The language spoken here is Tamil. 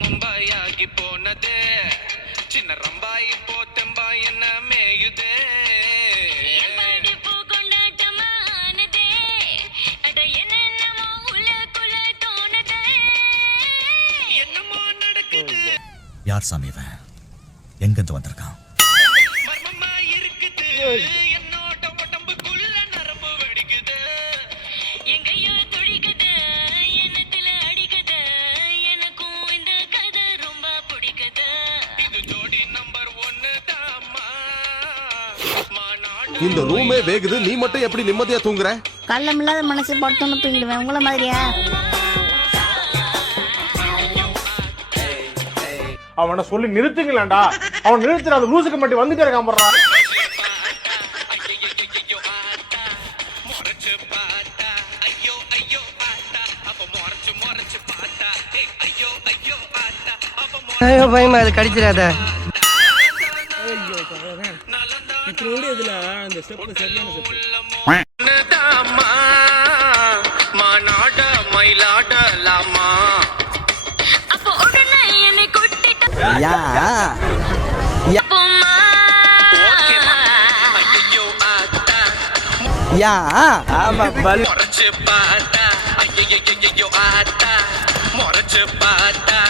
மும்பாயாகி போனது சின்ன ரம்பாய் இப்போ தெம்பாய் என்ன மேயுதே என்னமோ நடக்குது. யார் சாமி இவன்? எங்கிருந்து வந்திருக்கான்? மர்மமா இருக்குது என்னோட உடம்புக்குள்ள நரம்பு வெடிக்குது எங்கேயோ துடிக்குது என்னத்துல அடிக்குது எனக்கும் இந்த கதை ரொம்ப பிடிக்குது இது ஜோடி நம்பர் 1 தாம்மா மாநாடு. இந்த ரூமே வேகுது, நீ மட்டும் எப்படி நிம்மதியா தூங்குற? கள்ளம் இல்லாத மனசு படுத்தோன்னு தூங்கிடுவேன் உங்கள மாதிரியா? அவனை சொல்லி நிறுத்துங்களேன்டா. அவன் நிறுத்துற அந்த லூசுக்கு மட்டும் வந்துட்டே இருக்கான் போடுறா. ஐயோ பயமா, அது கடிச்சிடாத. மாநாட மயிலாடலாமா யா யா ஆமா பல் முறைச்சு பார்த்தா ஐயோ ஆத்தா முறைச்சு பார்த்தா